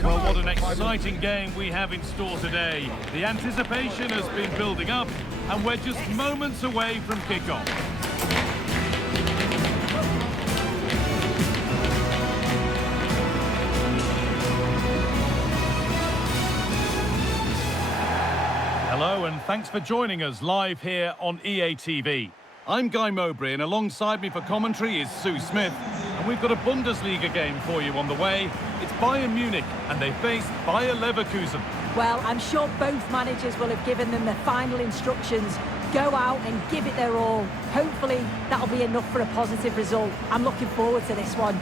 Well, what an exciting game we have in store today. The anticipation has been building up, and we're just moments away from kick-off. Hello, and thanks for joining us live here on EA TV. I'm Guy Mowbray, and alongside me for commentary is Sue Smith. And we've got a Bundesliga game for you on the way. It's Bayern Munich, and they face Bayer Leverkusen. Well, I'm sure both managers will have given them their final instructions. Go out and give it their all. Hopefully, that'll be enough for a positive result. I'm looking forward to this one.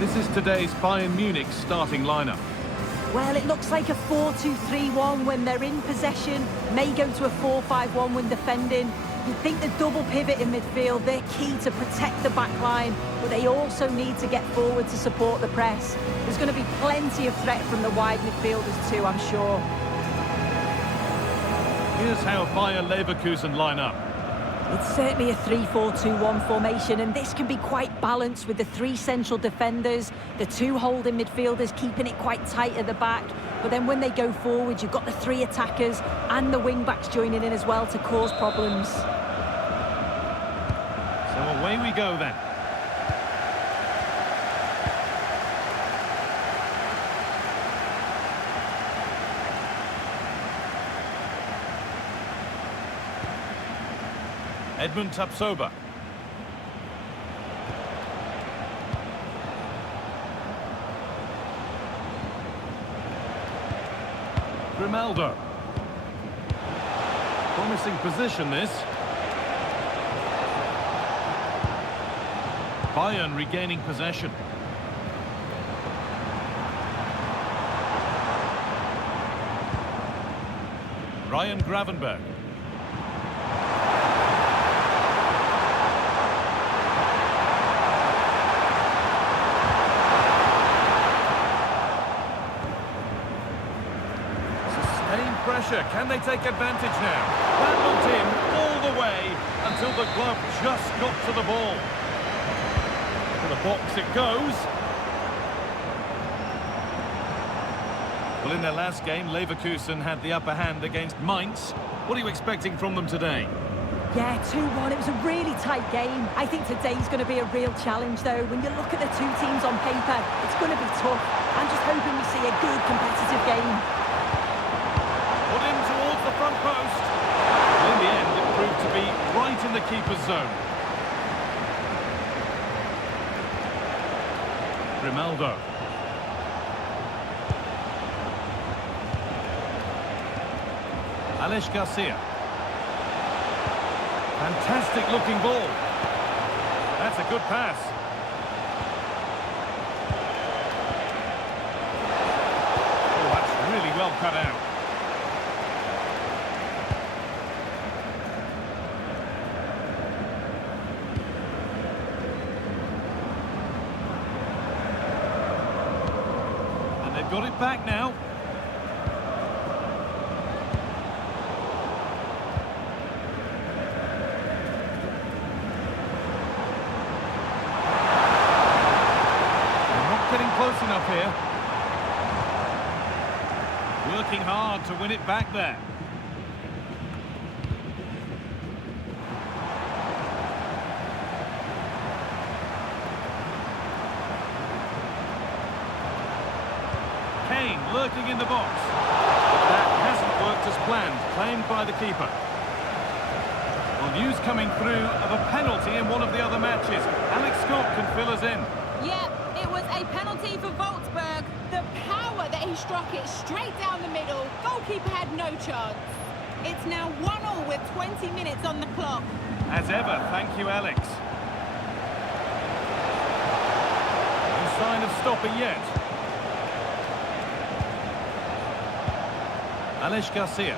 This is today's Bayern Munich starting lineup. Well, it looks like a 4-2-3-1 when they're in possession. May go to a 4-5-1 when defending. You'd think the double pivot in midfield, they're key to protect the back line, but they also need to get forward to support the press. There's going to be plenty of threat from the wide midfielders too, I'm sure. Here's how Bayer Leverkusen line up. It's certainly a 3-4-2-1 formation, and this can be quite balanced with the three central defenders, the two holding midfielders keeping it quite tight at the back. But then when they go forward, you've got the three attackers and the wing-backs joining in as well to cause problems. So away we go then. Edmund Tapsoba. Grimaldo. Promising position this. Bayern regaining possession. Ryan Gravenberg. Pressure. Can they take advantage now? That looked in all the way until the glove just got to the ball. To the box it goes. Well, in their last game, Leverkusen had the upper hand against Mainz. What are you expecting from them today? Yeah, 2-1. It was a really tight game. I think today's going to be a real challenge, though. When you look at the two teams on paper, it's going to be tough. I'm just hoping we see a good competitive game. Put in towards the front post. Well, in the end, it proved to be right in the keeper's zone. Grimaldo. Alex Garcia. Fantastic looking ball. That's a good pass. Oh, that's really well cut out. And they've got it back now. Getting close enough here. Working hard to win it back there. Kane lurking in the box. But that hasn't worked as planned, claimed by the keeper. Well, news coming through of a penalty in one of the other matches. Alex Scott can fill us in. Yeah, it was a penalty for Wolfsburg. The power that he struck it straight down the middle. Goalkeeper had no chance. It's now 1-1 with 20 minutes on the clock. As ever, thank you, Alex. No sign of stopping yet. Alex Garcia.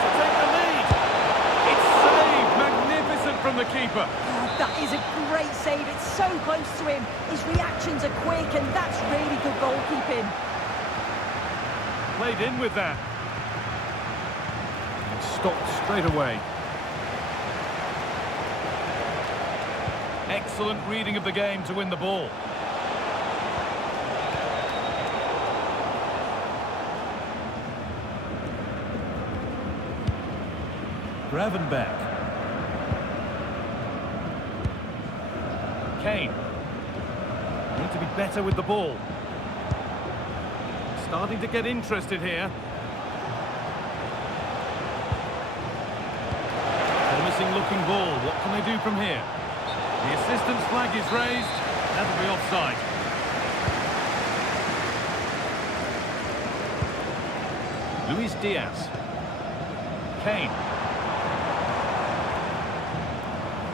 To take the lead. It's saved. Magnificent from the keeper. Oh, that is a great save. It's so close to him. His reactions are quick, and that's really good goalkeeping. Played in with that. It stopped straight away. Excellent reading of the game to win the ball. Gravenberch. Kane. Need to be better with the ball. Starting to get interested here. Promising looking ball. What can they do from here? The assistant's flag is raised. That'll be offside. Luis Diaz. Kane.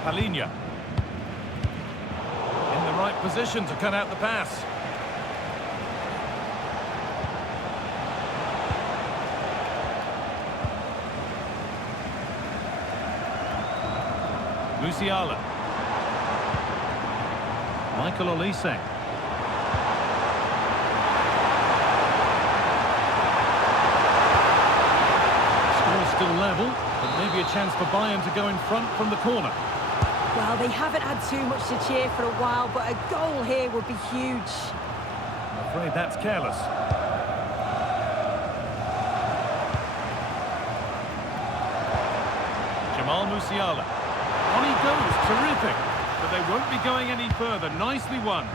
Palinha. In the right position to cut out the pass. Musiala. Michael Olise. Score still level, but maybe a chance for Bayern to go in front from the corner. Well, they haven't had too much to cheer for a while, but a goal here would be huge. I'm afraid that's careless. Jamal Musiala. On he goes, terrific. But they won't be going any further. Nicely won.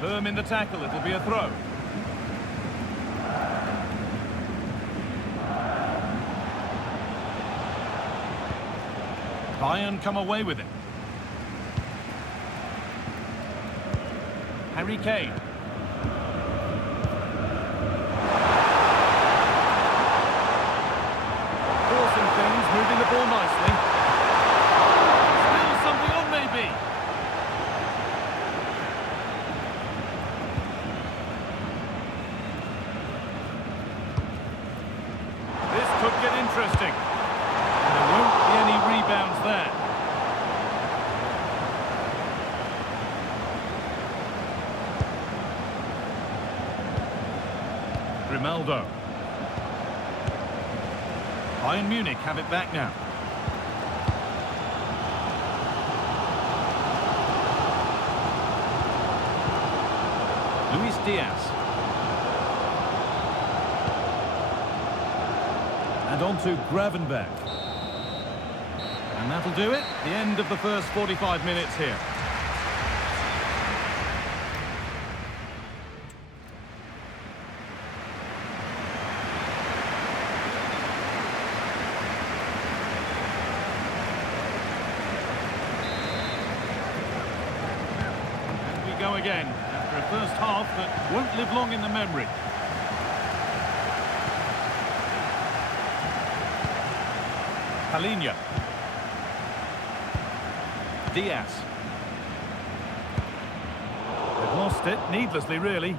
Firm in the tackle, it'll be a throw. Bayern come away with it. Harry Kane. Forcing things, moving the ball nicely. Still something on maybe. This could get interesting. There won't be any rebounds there. Grimaldo. Bayern Munich have it back now. Luis Diaz. And on to Gravenberch. And that'll do it. The end of the first 45 minutes here. And we go again after a first half that won't live long in the memory. Palinha. Diaz. They've lost it, needlessly really.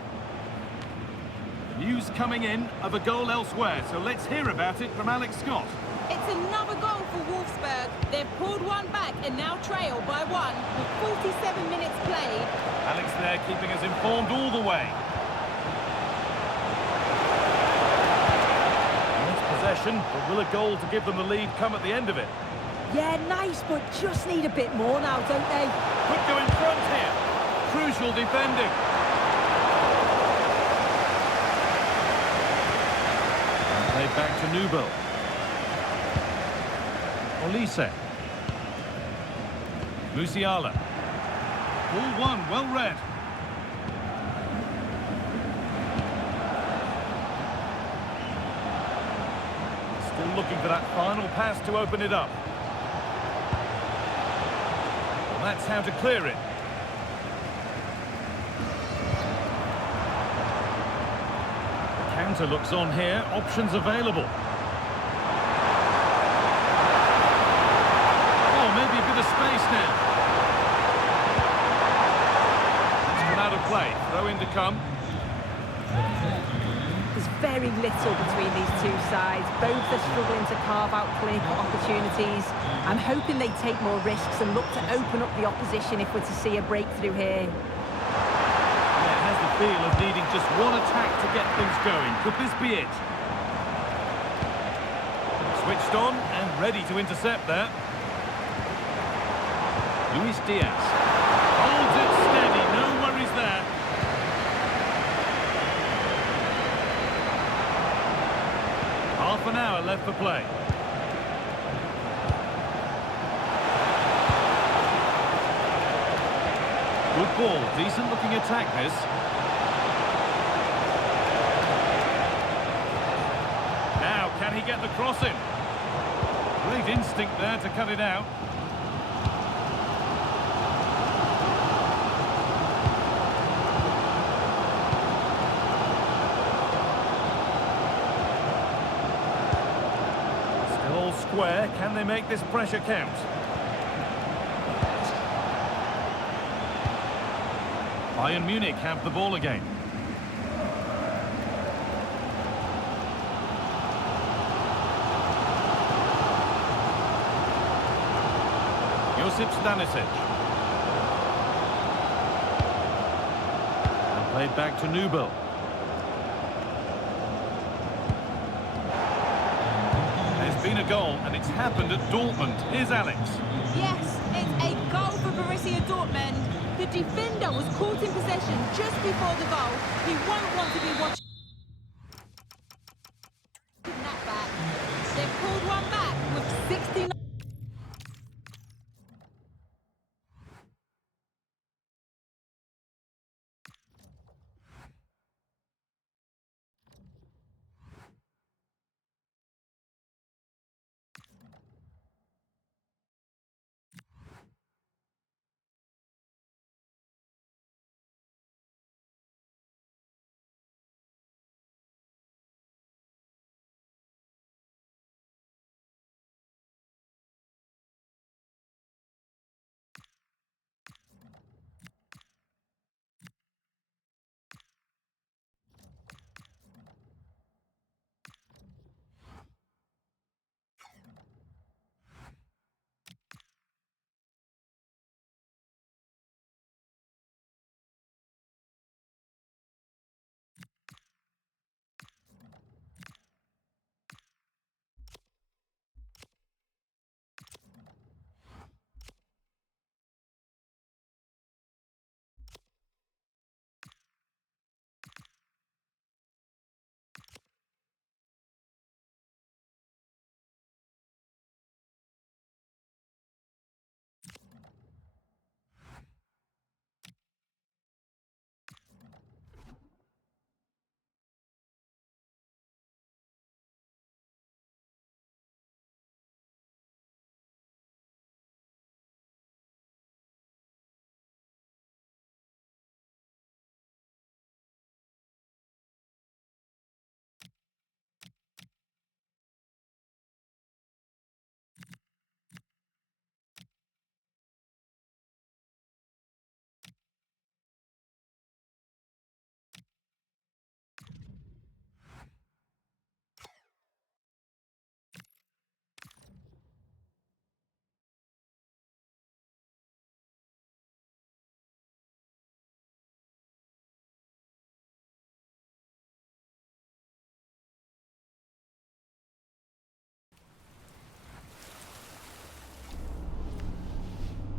News coming in of a goal elsewhere, so let's hear about it from Alex Scott. It's another goal for Wolfsburg. They've pulled one back and now trail by one with 47 minutes played. Alex there keeping us informed all the way. Nice possession, but will a goal to give them the lead come at the end of it? Yeah, nice, but just need a bit more now, don't they? Could go in front here. Crucial defending. And played back to Nubel. Olise. Musiala. Ball one, well read. And looking for that final pass to open it up. Well, that's how to clear it. The counter looks on here. Options available. Oh, maybe a bit of space now. It's come out of play. Throw in to come. There's very little between these two sides. Both are struggling to carve out clear-cut opportunities. I'm hoping they take more risks and look to open up the opposition if we're to see a breakthrough here. Yeah, it has the feel of needing just one attack to get things going. Could this be it? Switched on and ready to intercept that. Luis Diaz holds it steady, no worries there. Half an hour left for play. Good ball, decent looking attack this. Now, can he get the cross in? Great instinct there to cut it out. Square, can they make this pressure count? Bayern Munich have the ball again. Josip Stanisic. And played back to Nubel. Been a goal, and it's happened at Dortmund. Here's Alex. Yes, it's a goal for Borussia Dortmund. The defender was caught in possession just before the goal. He won't want to be watching.